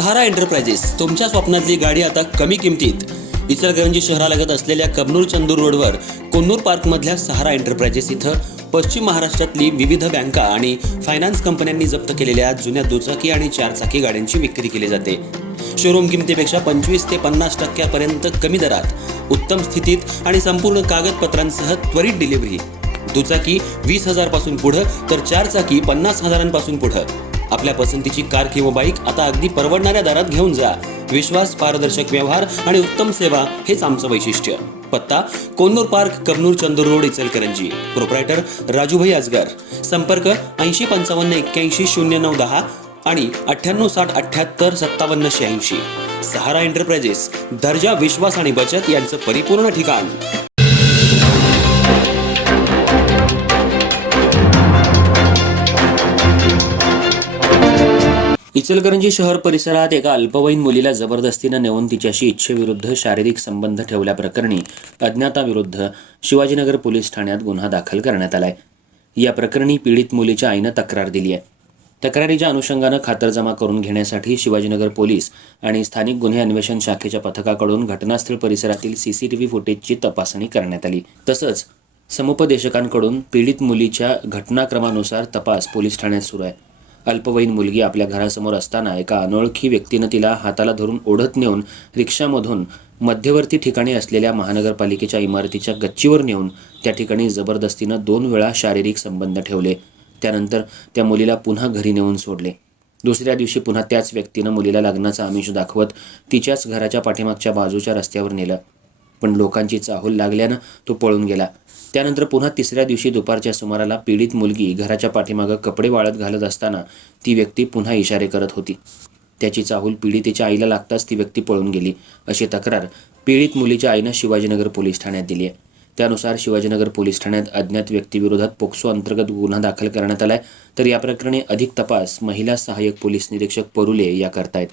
सहारा enterprises तुमच्या स्वप्नातली गाडी आता कमी किमतीत. इचलकरंजी शहरालगत असलेल्या कबनूर चंदूर रोडवर कोन्नूर पार्कमधल्या सहारा एंटरप्राइजेस इथं पश्चिम महाराष्ट्रातली विविध बँका आणि फायनान्स कंपन्यांनी जप्त केलेल्या जुन्या दुचाकी आणि चारचाकी गाड्यांची विक्री केली जाते. शोरूम किमतीपेक्षा 25 ते 50% कमी दरात, उत्तम स्थितीत आणि संपूर्ण कागदपत्रांसह त्वरित डिलिव्हरी. दुचाकी 20,000 पासून पुढे तर चारचाकी 50,000 पुढे. आपल्या पसंतीची कार किंवा बाईक आता अगदी परवडणाऱ्या दरात घेऊन जा. विश्वास, पारदर्शक व्यवहार आणि उत्तम सेवा हेच आमचं वैशिष्ट्य. पत्ता Konnur park, Kabnur Chandur road, Ichalkaranji. Proprietor Rajubhai Ajgar. संपर्क 8055810910 आणि 9860785786. सहारा एंटरप्राइजेस, दर्जा, विश्वास आणि बचत यांचं परिपूर्ण ठिकाण. इचलकरंजी शहर परिसरात एका अल्पवयीन मुलीला जबरदस्तीनं नेऊन तिच्याशी इच्छेविरुद्ध शारीरिक संबंध ठेवल्याप्रकरणी अज्ञाताविरुद्ध शिवाजीनगर पोलीस ठाण्यात गुन्हा दाखल करण्यात आलाय. या प्रकरणी पीडित मुलीच्या आईनं तक्रार दिली आहे. तक्रारीच्या अनुषंगानं खातरजमा करून घेण्यासाठी शिवाजीनगर पोलीस आणि स्थानिक गुन्हे अन्वेषण शाखेच्या पथकाकडून घटनास्थळ परिसरातील CCTV फुटेजची तपासणी करण्यात आली. तसंच समुपदेशकांकडून पीडित मुलीच्या घटनाक्रमानुसार तपास पोलीस ठाण्यात सुरू आहे. अल्पवयीन मुलगी आपल्या घरासमोर असताना एका अनोळखी व्यक्तीनं तिला हाताला धरून ओढत नेऊन रिक्षामधून मध्यवर्ती ठिकाणी असलेल्या महानगरपालिकेच्या इमारतीच्या गच्चीवर नेऊन त्या ठिकाणी जबरदस्तीनं 2 वेळा शारीरिक संबंध ठेवले. त्यानंतर त्या मुलीला पुन्हा घरी नेऊन सोडले. दुसऱ्या दिवशी पुन्हा त्याच व्यक्तीनं मुलीला लग्नाचा आमिष दाखवत तिच्याच घराच्या पाठीमागच्या बाजूच्या रस्त्यावर नेलं. पण लोकांची चाहूल लागल्यानं तो पळून गेला. त्यानंतर पुन्हा तिसऱ्या दिवशी दुपारच्या सुमाराला पीडित मुलगी घराच्या पाठीमागं कपडे वाळत घालत असताना ती व्यक्ती पुन्हा इशारे करत होती. त्याची चाहूल पीडितेच्या आईला लागताच ती व्यक्ती पळून गेली, अशी तक्रार पीडित मुलीच्या आईनं शिवाजीनगर पोलीस ठाण्यात दिली आहे. त्यानुसार शिवाजीनगर पोलीस ठाण्यात अज्ञात व्यक्तीविरोधात पोक्सो अंतर्गत गुन्हा दाखल करण्यात आलाय. तर या प्रकरणी अधिक तपास महिला सहाय्यक पोलीस निरीक्षक परुले या करतायत.